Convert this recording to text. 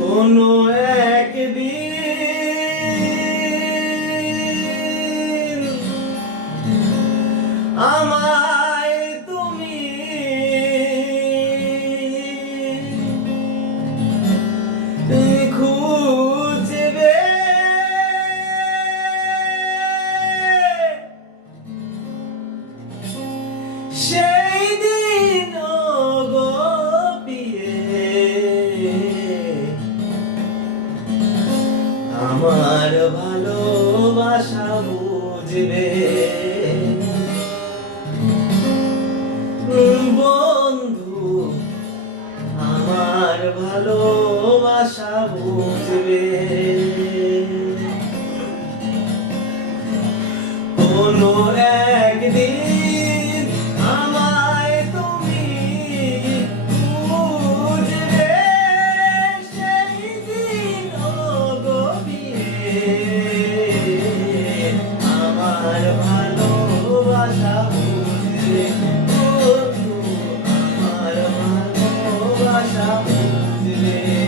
কোনো একদিন আমায় তুমি খুঁজবে। সেই আমার ভালোবাসা বুঝবে। বন্ধু আমার ভালোবাসা বুঝবে। কোনো mais amor